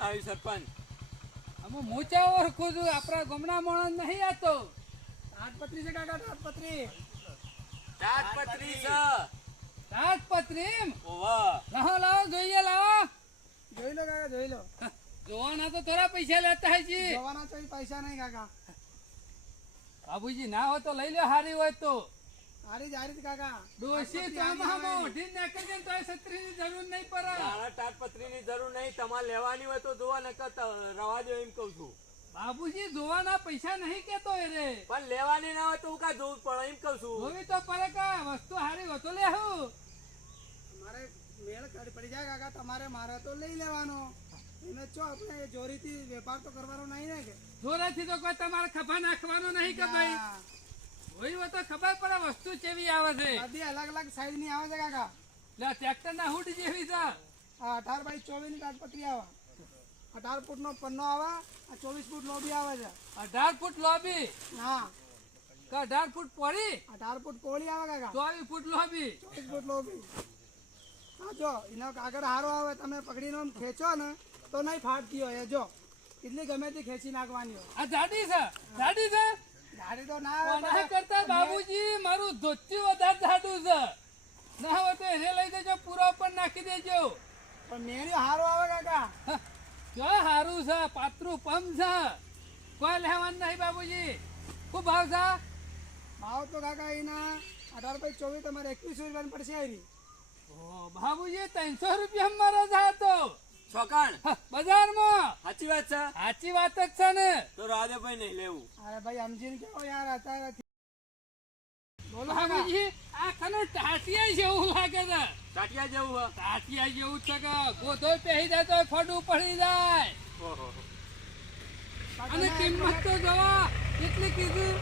આવી સરપંચ અમે મૂચા ઓળખું છું આપણા ગમના માણસ નહીં આતો તાટપત્રી છે કાકા તાટપત્રી તાટપત્રી છે તાટપત્રી ઓવા લાવો લાવો જોઈએ લાવો જોઈ લો કાકા જોઈ લો જોવાના તો થોડા પૈસા લેતા હોય છે જવાના તો પૈસા નહીં કાકા બાબુજી ના હોય તો લઈ લો હારી હોય તો હારી જ કાકા ડોશી તો આમાં ઓઢી નાખી દે તો છત્રીની જરૂર નહીં પડે તારા તાટપત્રીની જરૂર નહીં તમારે લેવાની હોય તો જોવા નકર રવા દો એમ કહું છું બાબુજી જોવાના પૈસા નહીં કેતો એ રે પણ લેવાની ના હોય તો હું કા જોવું પડે એમ કહું છું જોવી તો પડે કા વસ્તુ હારી હોય તો લેવું મારે મેળ પડી જાય કાકા તમારે મારે તો લઈ લેવાનો એને ચો આપણે ચોરીથી વેપાર તો કરવાનો નહીં ને કે જોરેથી તો કોઈ તમારે ખભા નાખવાનો નહીં કે ભાઈ હોય હોય તો ખબર પડે વસ્તુ કેવી આવે છે બધી અલગ અલગ સાઈઝ ની આવે છે કાકા લે ટ્રેક્ટર ના હુડ જેવી છે આ 18x24 ની તાટપત્રી આવે 18 ફૂટ નો પન્નો આવે આ 24 ફૂટ લોબી આવે છે 18 ફૂટ લોબી હા કે 18 ફૂટ પડી 18 ફૂટ કોળી આવે કાકા 24 ફૂટ લોબી 24 ફૂટ લોબી હા જો એનો કાગળ હારો આવે તમે પકડીને આમ ખેંચો ને તો નહીં ફાટતી હોય એ જો કેટલી ગમે તે ખેંચી નાખવાની હોય આ જાડી છે જાડી છે ગાડી તો ના આવે કોના કરતા બાબુજી મારું ધોતી વધારે જાડું છે ના હોય તો એને લઈ દેજો પૂરો પર નાખી દેજો પણ મેળ્યો હારો આવે કાકા જો હારું છે પાતરું પમ છે કોઈ લેવાનું નહીં બાબુજી ખૂબ ભાવ છે ભાવ તો કાકા એના 18x24 તમારે 21 રૂપિયા પડશે આવી ઓ બાબુજી 300 રૂપિયા મારો જાતો છોકણ બજારમાં સાચી વાત છે સાચી વાત જ છે ને તો રાધેભાઈ નહીં લેવું અરે ભાઈ સમજીને કેવો યાર અત્યારે બોલો કાકા બાબુજી આ કનો ટાટિયા જેવું લાગે છે તાટિયા જેવું હ ટાટિયા જેવું છે કે ગોધો પહેરી જાય તો ફોડું પડી જાય ઓહો અને કિંમત તો જોવા કેટલી કીધું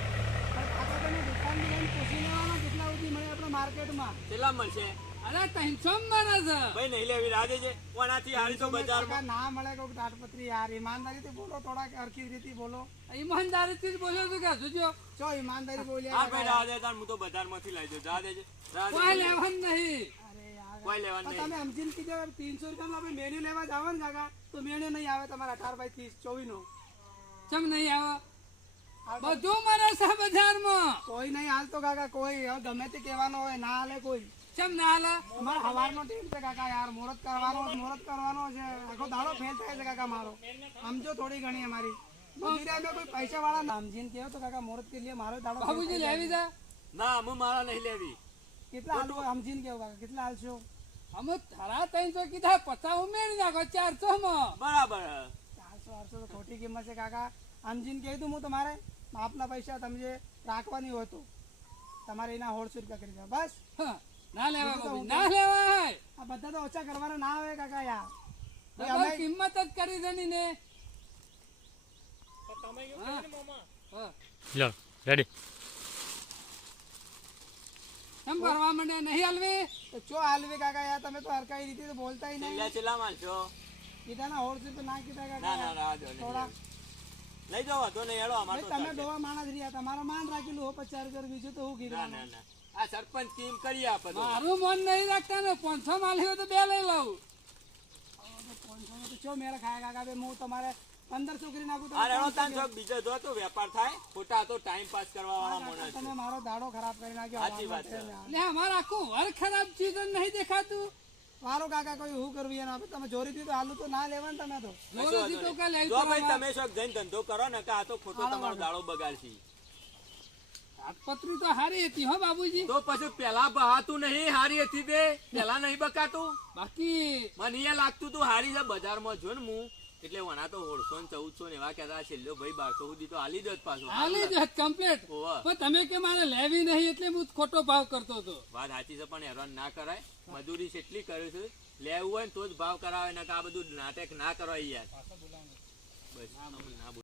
કાકા તમે દુકાન લઈને પૂછી લેવાનો કેટલા સુધી મળે આપણે માર્કેટમાં કેટલા મળશે અરે 300 મળે છે ભાઈ નહીં લેવી રાધે છે કોનાથી હારી તો કાકા બજારમાં ના મળે કોઈ તાટપત્રી યાર ઈમાનદારીથી બોલો થોડા હરખી રીતે બોલો ઈમાનદારીથી જ બોલ્યો છું કે જોજો ચો ઈમાનદારી હા બોલ્યા ભાઈ રાધે તાર હું તો બજારમાંથી લઈ જાઉં રાધે છે કોઈ લેવાનું નહીં અરે યાર કોઈ લેવાનું પણ નહીં તમે સમજીને કીધું 300 રૂપિયામાં આપણે મેન્યુ લેવા જાવ ને કાકા તો મેન્યુ નહીં આવે તમારા 18x24 નો ચમ નહીં આવે બધું મળે છે બજારમાં કોઈ નહીં હાલતો કાકા કોઈ હવે ગમે તે કહેવાનો હોય ના હાલે કોઈ ચમ ના હાલે અમારે સવારનો ટાઈમ છે કાકા યાર મુહૂર્ત કરવાનો છે આખો દાડો ફેલ થાય છે કાકા મારો સમજો થોડી ઘણી અમારી મજૂરીમાં કોઈ પૈસા વાળા સમજીને કહો તો કાકા મુહૂર્ત કે લીએ મારો દાડો fail બાબુજી થાય લેવી છે ના હું મારા નહીં લેવી કેટલા હાલવો સમજીને કહો કાકા કેટલા હાલશો અમે તારા 300 કીધા 50 ઉમેરી નાખો 400 માં બરાબર 400 800 તો ખોટી કિંમત છે કાકા સમજીને કહી દઉં હું તમારે માપના પૈસા તમે રાખવાની હોય તો તમારે એના 150 રૂપિયા કરી દો બસ હા, ના લેવા બાબુજી, ના લેવાય આ બધા તો ઓછા કરવાના ના આવે કાકા યાર ડબલ કિંમત જ કરી દેની ને હા, હા. લો રેડી કેમ કરવા માંડે નહીં હાલવી તો ચો હાલવી કાકા યાર તમે તો હરકાઈ રીતે તો બોલતા નહીં છેલ્લા છેલ્લા માનશો કીધા ના 150 તો ના કીધા ના કાકા ના રાહ દો થોડા લઈ જાઓ તો નહીં હેડો અમારે ભાઈ તો તમે ચાલશે. દોવા માણસ રહ્યા તમારો માન રાખેલું હો 50 રૂપિયા બીજું તો હું ના કીધું ના ના આ સરપંચ કેમ કરી આપે તો મારું મન નહીં રાખતા ને 500 માલી હોય તો બે લઈ લઉં 500 તો ચો મેળ ખાય કાકા બે હું તમારે 1500 કરી નાખું તો આ રેડો તાન ચોક બીજો જો તો વેપાર થાય ખોટા તો ટાઈમ પાસ કરવા વાળા માણસ છે. તમે મારો દાડો ખરાબ કરી નાખ્યો સાચી વાત છે. લે અમારા આખું વર ખરાબ ચીજ જ નહીં દેખાતું મારો કાકા કોઈ હું કરવી એના તમે ચોરીથી તો હાલું તો ના લેવાનું તમે તો જોરેથી તો કાંઈ લઈ જો ભાઈ કરવા. તમે શોખ જઈને ધંધો કરો ને કે આ તો ખોટો તમારો દાડો બગાડશે તાટપત્રી તો હારી હતી હો બાબુજી તો પછી પેલા બહાતું નહીં હારી હતી તે પેલા નહીં બકાતું બાકી મને એ લાગતું તું હારી છે બજારમાં જો ને હું એટલે વણા તો 1600 ને 1400 ને એવા કહેતા છેલ્લો ભાઈ 1200 સુધી તો હાલી દો પાછો હાલી જ કમ્પ્લીટ હોવે. પણ તમે કે મારે લેવી નહીં એટલે હું ખોટો ભાવ કરતો હતો વાત સાચી છે પણ હેરાન ના કરાય મજૂરી કેટલી કરે છે લેવું હોય ને તો જ ભાવ કરાવે ને કે આ બધું નાટક ના કરાય યાર બસ ના બોલ.